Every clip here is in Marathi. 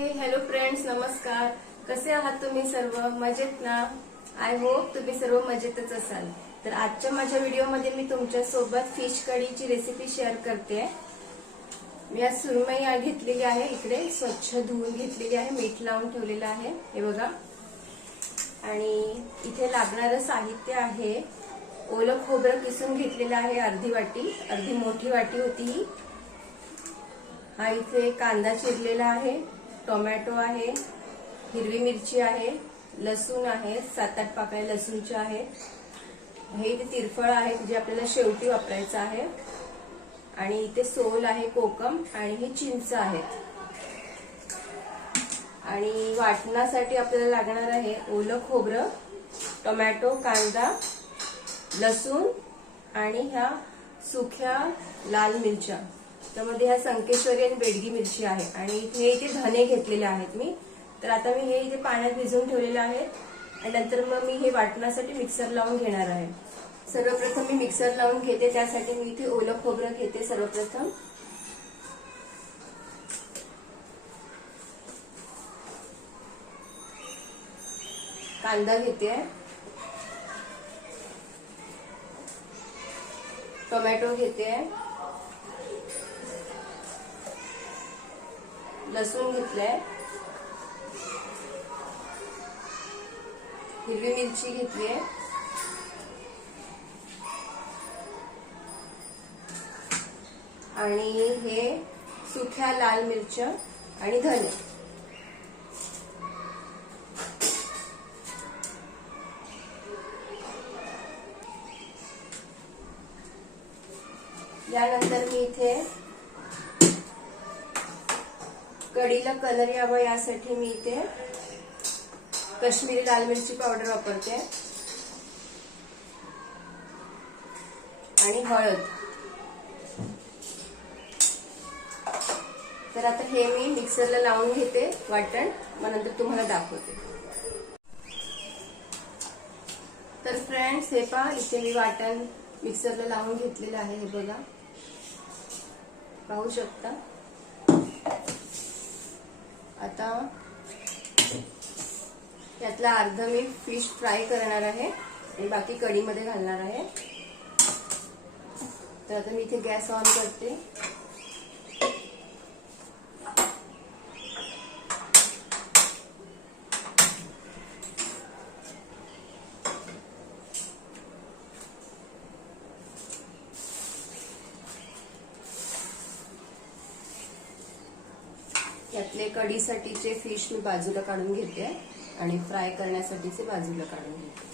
हॅलो फ्रेंड्स नमस्कार. कसे आहात तुम्ही सर्व? मजेत ना? आय होप तुम्ही सर्व मजेतच असाल. तर आजच्या माझ्या व्हिडिओमध्ये मी तुमच्यासोबत फिश कढीची रेसिपी शेअर करते. मी आज सुरमई घेतलेली आहे इकडे. स्वच्छ धुवून घेतलेली आहे. मीठ लावून ठेवलेलं आहे. हे बघा. आणि इथे लागणारं साहित्य आहे. ओलं खोबरं किसून घेतलेलं आहे अर्धी वाटी. अर्धी मोठी वाटी होती ही. हा इथे कांदा चिरलेला आहे. टोमॅटो आहे हिरवी मिरची आहे लसूण आहे सात आठ पाकळ्या लसूणच्या आहेत. हे इथे तिरफळ आहे जे आपल्याला शेवटी वापरायचं आहे. आणि इथे सोल आहे कोकम आणि हे चिंच आहेत. आणि वाटणासाठी आपल्याला लागणार आहे ओलं खोबरं टोमॅटो कांदा लसूण आणि ह्या सुख्या लाल मिरच्या. त्यामध्ये ह्या संकेश्वरी आणि बेडगी मिरची आहे. आणि इथे इथे धने घेतलेले आहेत मी. तर आता मी हे इथे पाण्यात भिजवून ठेवलेले आहे. आणि नंतर मग मी हे वाटण्यासाठी मिक्सर लावून घेणार आहे. सर्वप्रथम मी मिक्सर लावून घेते. त्यासाठी मी इथे ओलं खोबरं घेते सर्वप्रथम. कांदा घेते. टोमॅटो घेते. लसूण घेतलंय. हिरवी मिरची घेतली आहे आणि हे सुख्या लाल मिरच्या आणि धने. यानंतर मी इथे कलर यावं यासाठी मी इथे कश्मीरी लाल मिरची पावडर वापरते. आणि हळद. तर आता हे मी मिक्सरला लावून घेते वाटण. मग नंतर तुम्हाला दाखवते. तर फ्रेंड्स हे पहा इथे मी वाटण मिक्सरला लावून घेतलेलं आहे हे बघा. पाहू शकता? आता यातला अर्ध मी फिश फ्राय करणार आहे आणि बाकी कढीमध्ये घालणार आहे. तर आता मी इथे गॅस ऑन करते. त्यातले कढीसाठीचे फिश मी बाजूला काढून घेते आणि फ्राय करण्यासाठीचे बाजूला काढून घेते.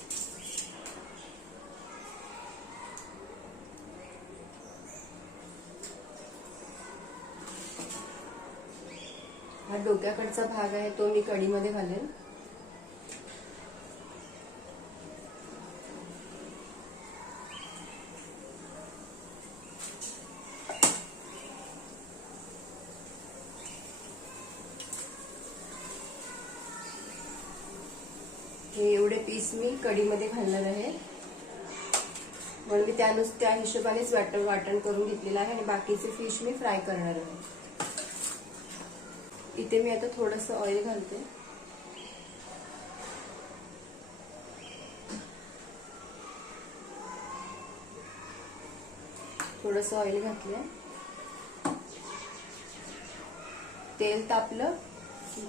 हा डोक्याकडचा भाग आहे तो मी कढीमध्ये घालेन हे एवढे पीस मी कढीमध्ये घालणार आहे. म्हणून मी त्यानुस त्या हिशोबानेच वाटण वाटण करून घेतलेलं आहे आणि बाकीचे फिश मी फ्राय करणार आहे. इथे मी आता थोडंसं ऑइल घालते. थोडंसं ऑइल घातलं तेल तापलं.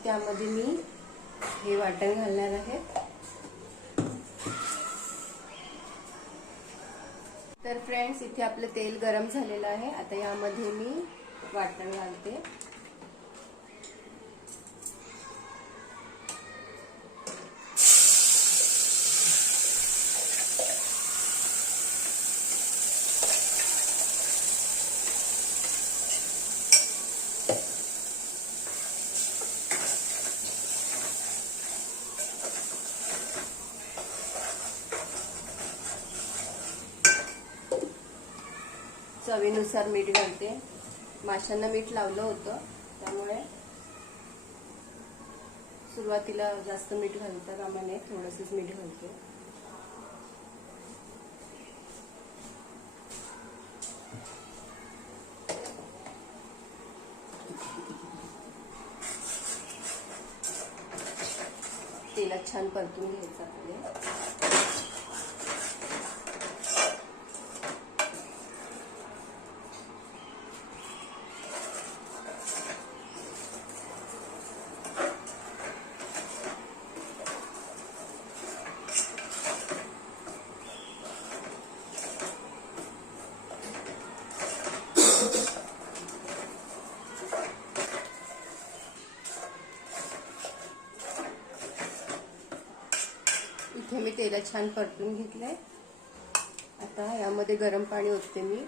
त्यामध्ये मी हे वाटण घालणार आहे. तर फ्रेंड्स इथे आपलं तेल गरम झालेलं आहे. आता यामध्ये मी वाटण घालते. चवीनुसार मीठ घालते. माशांना मीठ लावलं होतं त्यामुळे सुरुवातीला जास्त मीठ घालता कामा नये थोडंसंच मीठ घालते. तेलात छान परतून घ्यायचं आपले इथे मी तेलात छान परतून घेतलंय. आता यामध्ये गरम पाणी ओतते मी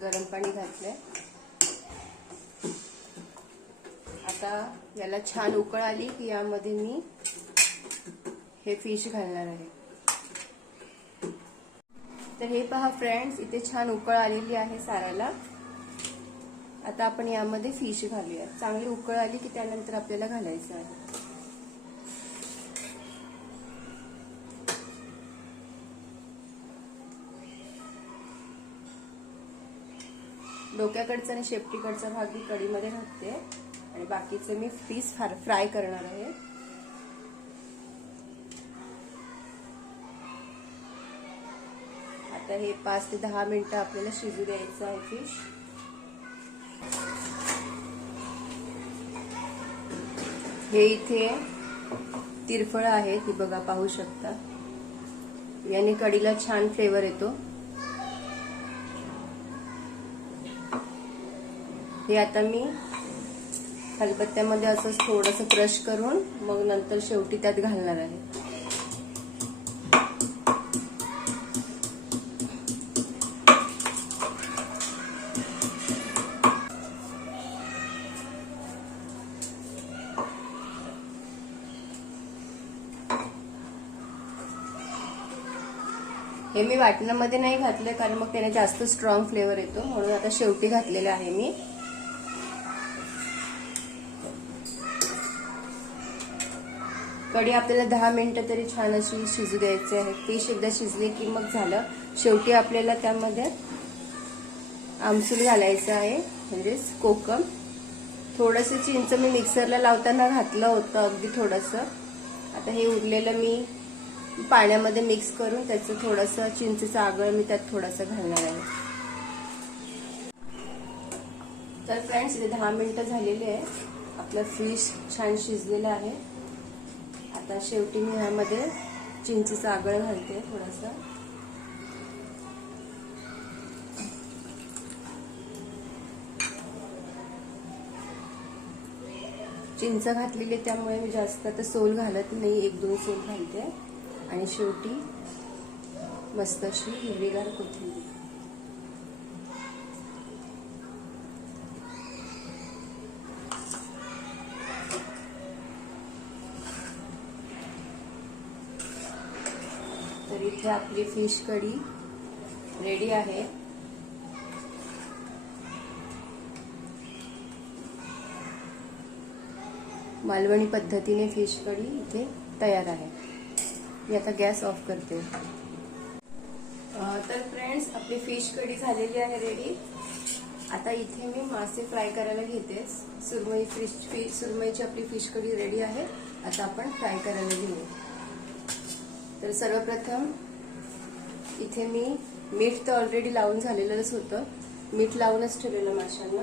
गरम पाणी घातलंय आता याला छान उकळ आली की यामध्ये मी हे फिश घालणार आहे. तर हे पहा फ्रेंड्स इथे छान उकळ आलेली आहे साराला. आता आपण यामध्ये फिश घालूया चांगली उकळ आली की त्यानंतर आपल्याला घालायचं आहे. डोक्याकडचा आणि शेपटीकडचा भाग मी कढीमध्ये घालते. आणि बाकीचं मी पीस फ्राय करणार आहे. आता हे पाच ते दहा मिनिटं आपल्याला शिजू द्यायचं आहे फिश हे इथे तिरफळ आहे ती बघा पाहू शकता. याने कढीला छान फ्लेवर येतो. हे आता मी खलबत्त्यामध्ये असं थोडस क्रश करून मग नंतर शेवटी त्यात घालणार आहे. हे मी वाटणामध्ये नाही घातलं कारण मग त्याने जास्त स्ट्रॉंग फ्लेवर येतो म्हणून आता शेवटी घातलेलं आहे मी. कढी आपल्याला दहा मिनटं तरी छान अशी शिजू द्यायची आहे. फिश एकदा शिजली की मग झालं. शेवटी आपल्याला त्यामध्ये आमसूल घालायचं आहे. म्हणजेच कोकम. थोडंसं चिंच मी मिक्सरला लावताना घातलं होतं अगदी थोडंसं. आता हे उरलेलं मी पाण्यामध्ये मिक्स करून त्याचं थोडंसं चिंचेचं आगळ मी त्यात थोडंसं घालणार आहे. तर फ्रेंड्स इथे दहा मिनटं झालेली आहे. आपलं फिश छान शिजलेलं आहे. आता शेवटी मी ह्यामध्ये चिंचीचा आगळ घालते थोडासा. चिंच घातलेली त्यामुळे मी जास्त आता सोल घालत नाही एक दोन सोल घालते. आणि शेवटी मस्त अशी हिरवीगार कोथिंबीर. तर इथे आपली फिश कढी रेडी आहे. मालवणी पद्धतीने फिश कढी इथे तयार आहे. मी आता गॅस ऑफ करते. तर फ्रेंड्स आपली फिश कढी झालेली आहे रेडी. आता इथे मी मासे फ्राय करायला घेते. सुरमई फिश फिश सुरमईची आपली फिश कढी रेडी आहे. आता आपण फ्राय करायला घेऊ. तर सर्वप्रथम इथे मी मीठ तर ऑलरेडी लावून झालेलंच होतं. मीठ लावूनच ठेवलेलं माशांना.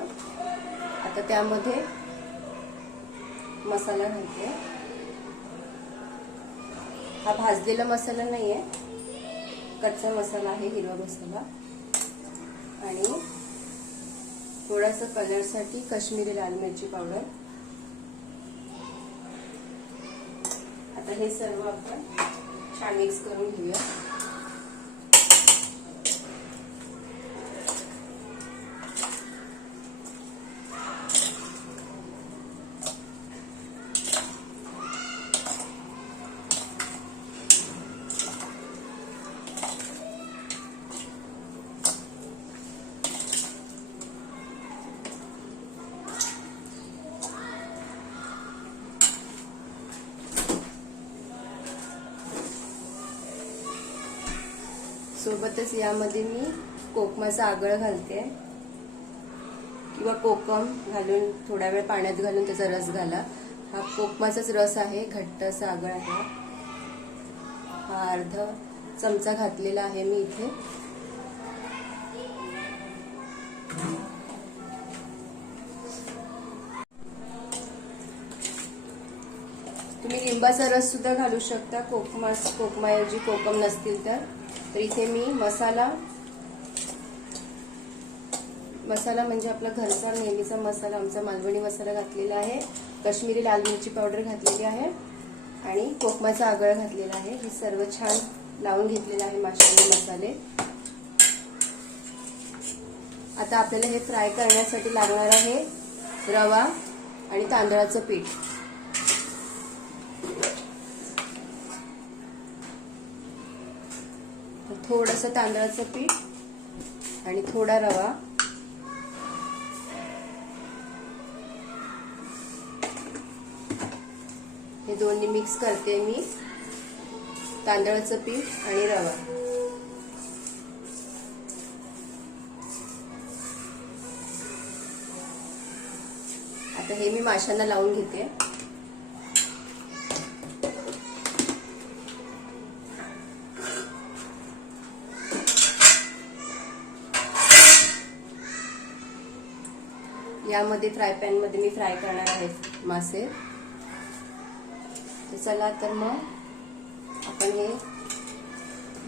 आता त्यामध्ये मसाला घालते. हा भाजलेला मसाला नाहीये. कच्चा मसाला आहे हिरवा मसाला. आणि थोडासा कलरसाठी काश्मीरी लाल मिरची पावडर. आता हे सर्व आपण छान मिक्स करून घेऊया. सोबतच यामध्ये मी कोकमाचा आगळ घालते. किंवा कोकम घालून थोडा वेळ पाण्यात घालून त्याचा रस घाला. हा कोकमाचाच रस आहे घट्ट असा आगळ आहे. हा अर्ध चमचा घातलेला आहे मी इथे. तुम्ही लिंबाचा रस सुद्धा घालू शकता. कोकमा कोकमाऐवजी कोकम नसतील तर. तर इथे मी मसाला मसाला म्हणजे आपला घरचा नेहमीचा मसाला आमचा मालवणी मसाला घातलेला आहे. कश्मीरी लाल मिरची पावडर घातलेली आहे आणि कोकमाचा आगळ घातलेला आहे. हे सर्व छान लावून घेतलेलं आहे माशाने मसाले. आता आपल्याला हे फ्राय करण्यासाठी लागणार आहे रवा आणि तांदळाचं पीठ. थोडस तांदळाचं पीठ आणि थोडा रवा. हे दोन्ही मिक्स करते मी. तांदळाचं पीठ आणि रवा. आता हे मी माशांना लावून घेते. यामध्ये फ्राय पॅनमध्ये मी फ्राय करणार आहे मासे. तर चला तर मग आपण हे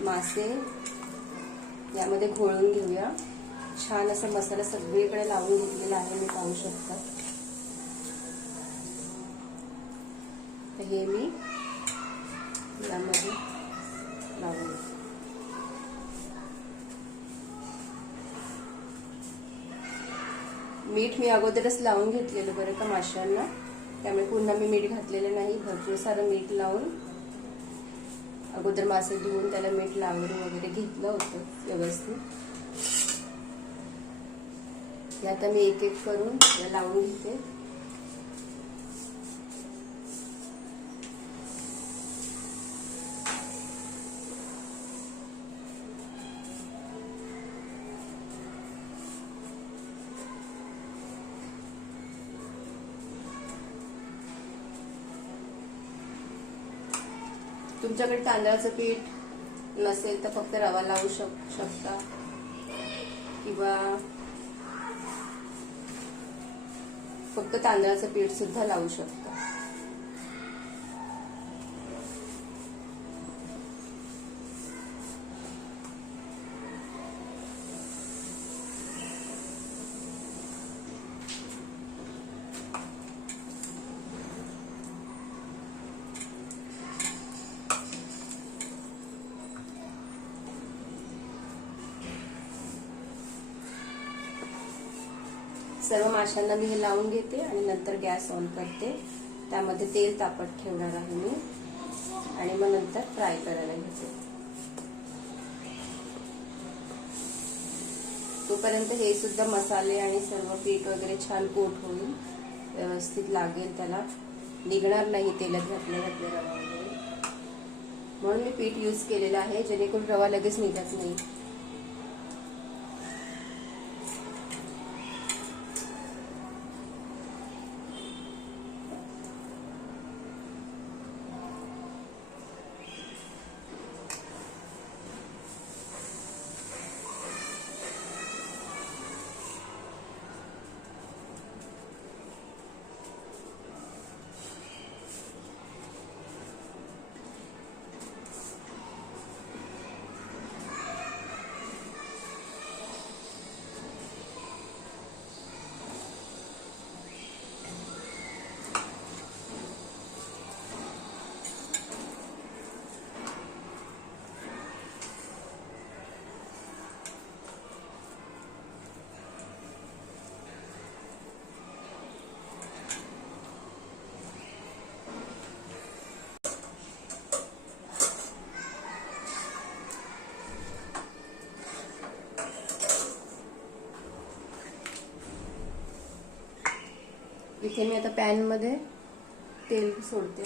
मासे यामध्ये घोळून घेऊया. छान असा मसाला सगळीकडे लावून घेतलेला आहे मी पाहू शकता. हे मी मीठ मी अगोदरच लावून घेतलेलं बरं का माशांना. त्यामुळे पुन्हा मी मीठ घातलेलं नाही. भरपूर सारं मीठ लावून अगोदर मासे धुवून त्याला मीठ लावून वगैरे घेतलं होतं व्यवस्थित. हे आता मी एक एक करून लावून घेते. तुमच्याकडे तांदळाचं पीठ नसेल तर फक्त रवा लावू शक शकता. किंवा फक्त तांदळाचं पीठ सुद्धा लावू शकता सर्व माशांना मी हे लावून घेते आणि नंतर गॅस ऑन करते. त्यामध्ये तेल तापत ठेवणार आहे मी. आणि मग नंतर फ्राय करायला घेते. तोपर्यंत हे सुद्धा मसाले आणि सर्व पीठ वगैरे छान कोट होईल व्यवस्थित लागेल त्याला. निघणार नाही तेलात घातल्या घातल्या रवा वगैरे म्हणून मी पीठ यूज केलेलं आहे जेणेकरून रवा लगेच निघत नाही. इथे मी आता पॅनमध्ये तेल सोडते.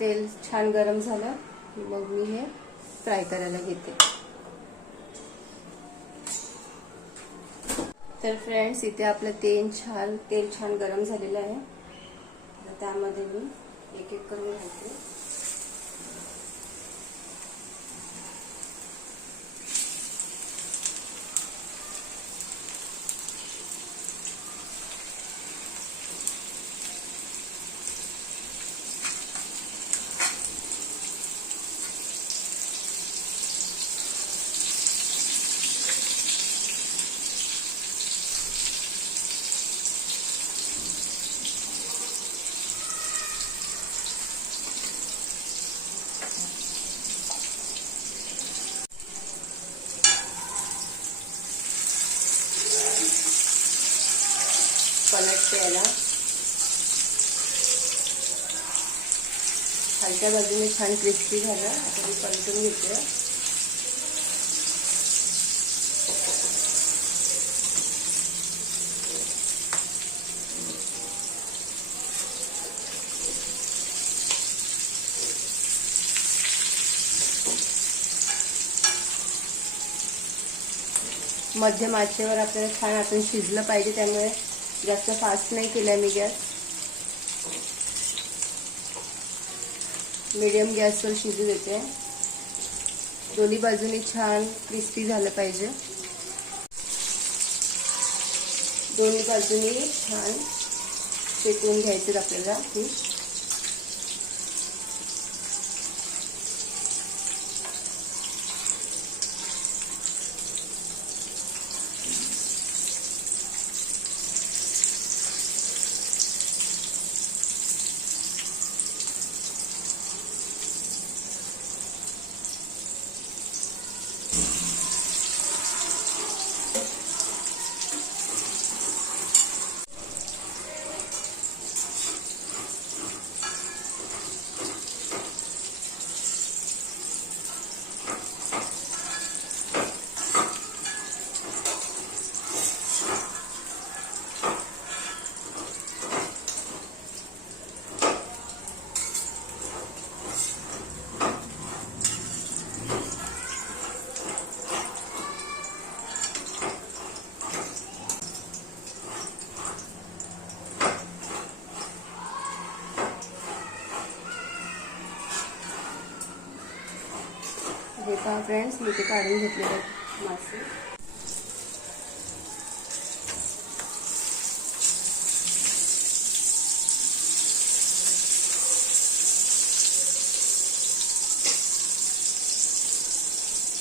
तेल छान गरम झालं मग मी हे फ्राय करायला घेते. तर फ्रेंड्स इथे आपलं तेल छान तेल छान गरम झालेलं आहे. त्यामध्ये मी एक एक करून घालते पलटते याला खालच्या बाजूने छान क्रिस्पी झालं. आता मी पलटून घेते. मध्यम आचेवर आपल्याला छान आपण शिजलं पाहिजे त्यामुळे जास्त फास्ट नाही केलं मी गॅस. मीडियम गॅसवर शिजू देते. दोन्ही बाजूनी छान क्रिस्पी झालं पाहिजे. दोन्ही बाजूनी छान शेकून घ्यायचे आपल्याला फिश पहा फ्रेंड्स मी ते काढून घेतलेले मासे.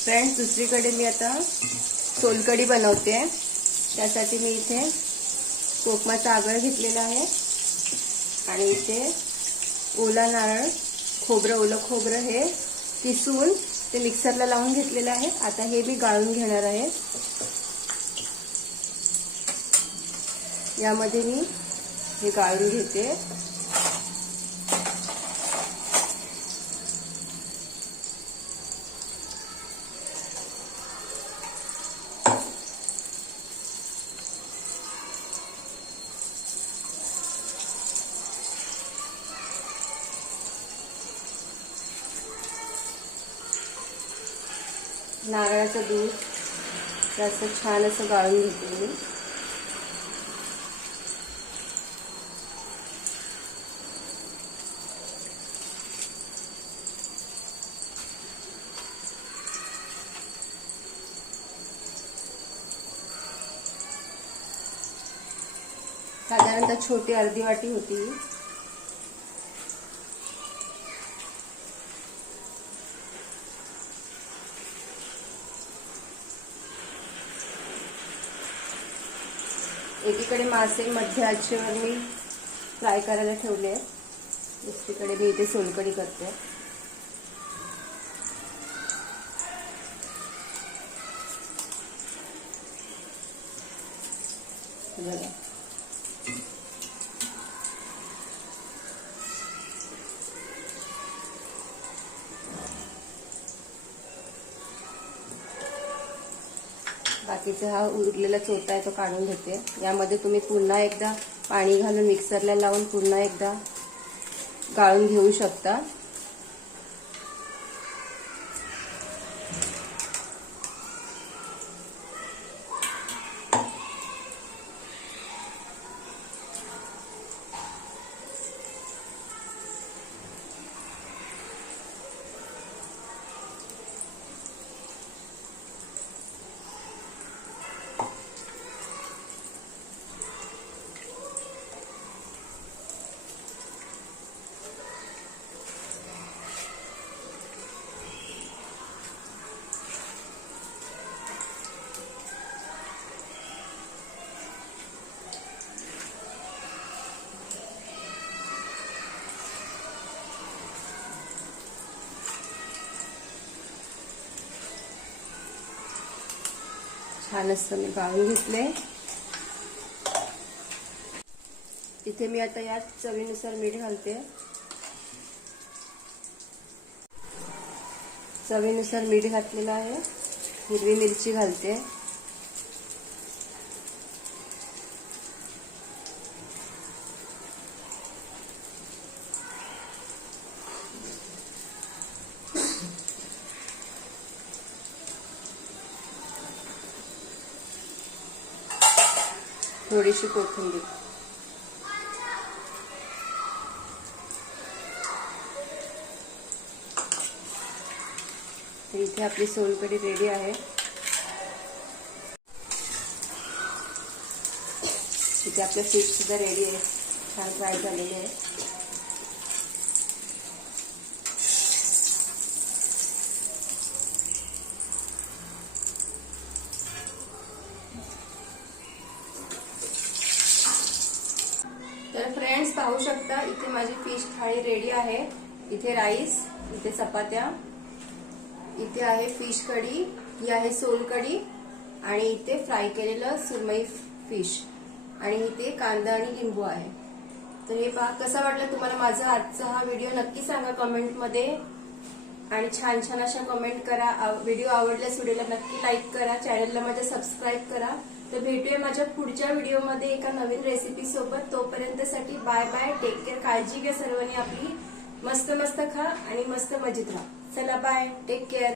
फ्रेंड्स दुसरीकडे मी आता सोलकडी बनवते. त्यासाठी मी इथे कोकमाचा आगळ घेतलेला आहे. आणि इथे ओला नारळ खोबरं ओलं खोबरं हे किसून ते मिक्सरला लावून घेतलेलं आहे. आता हे मी गाळून घेणार आहे. यामध्ये मी हे गाळून घेते. नारळाचं दूध जास्त छान असं गाळून घेते मी. साधारणतः छोटी अर्धी वाटी होती. एकीकडे मासे मध्य आचेवर मी फ्राय करायला ठेवले दुसरीकडे मी इथे सोलकडी करते. बाकीचा हा उरलेला चोथा आहे तो काढून घेते. यामध्ये तुम्ही पुन्हा एकदा पाणी घालून मिक्सरला लावून पुन्हा एकदा गाळून घेऊ शकता. छान असं मी गाळून घेतले. इथे मी आता यात चवीनुसार मीठ घालते. चवीनुसार मीठ घातलेलं आहे. हिरवी मिरची घालते. थोडीशी कोथिंबीर। इधे अपनी सोलकढी रेडी है इथे आपलं फ़िश सुद्धा रेडी है छान फ्राई आहे. तर फ्रेंड्स पाहू शकता इथे माझी फिश थाळी रेडी आहे. इथे राईस इथे चपात्या इथे आहे फिश कढी ही आहे सोलकढी आणि इथे फ्राय केलेलं सुरमई फिश आणि इथे कांदा आणि लिंबू आहे. तर हे पहा कसा वाटला तुम्हाला माझा आजचा हा व्हिडिओ नक्की सांगा कमेंटमध्ये आणि छान छान अशा कमेंट करा. व्हिडिओ आवडल्यास व्हिडिओला नक्की लाईक करा. चॅनलला माझ्या सबस्क्राईब करा. तर भेटूया माझ्या पुढच्या व्हिडिओमध्ये एका नवीन रेसिपी सोबत. तोपर्यंत साठी बाय बाय टेक केअर काळजी घ्या सर्वांनी आपली. मस्त मस्त खा आणि मस्त मजेत राहा. चला बाय टेक केअर